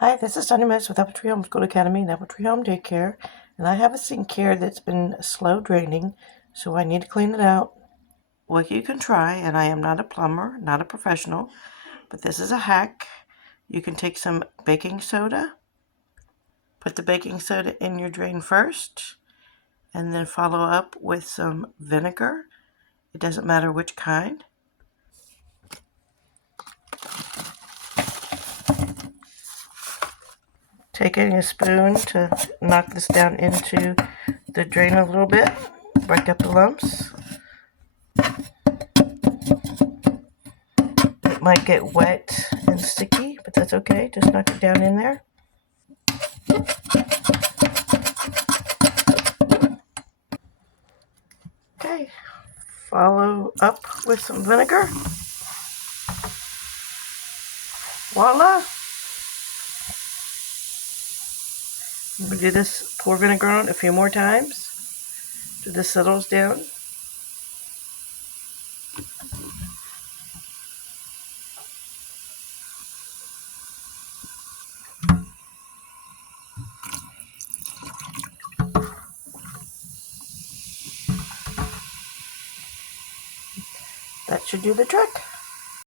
Hi, this is Sunny Miss with Apple Tree Homeschool Academy and Apple Tree Home Daycare, and I have a sink here that's been slow draining, so I need to clean it out. What you can try, and I am not a plumber, not a professional, but this is a hack. You can take some baking soda, put the baking soda in your drain first, and then follow up with some vinegar. It doesn't matter which kind. Taking a spoon to knock this down into the drain a little bit, break up the lumps. It might get wet and sticky, but that's okay. Just knock it down in there. Okay, follow up with some vinegar. Voila! I'm gonna do this, pour vinegar on a few more times till this settles down. That should do the trick.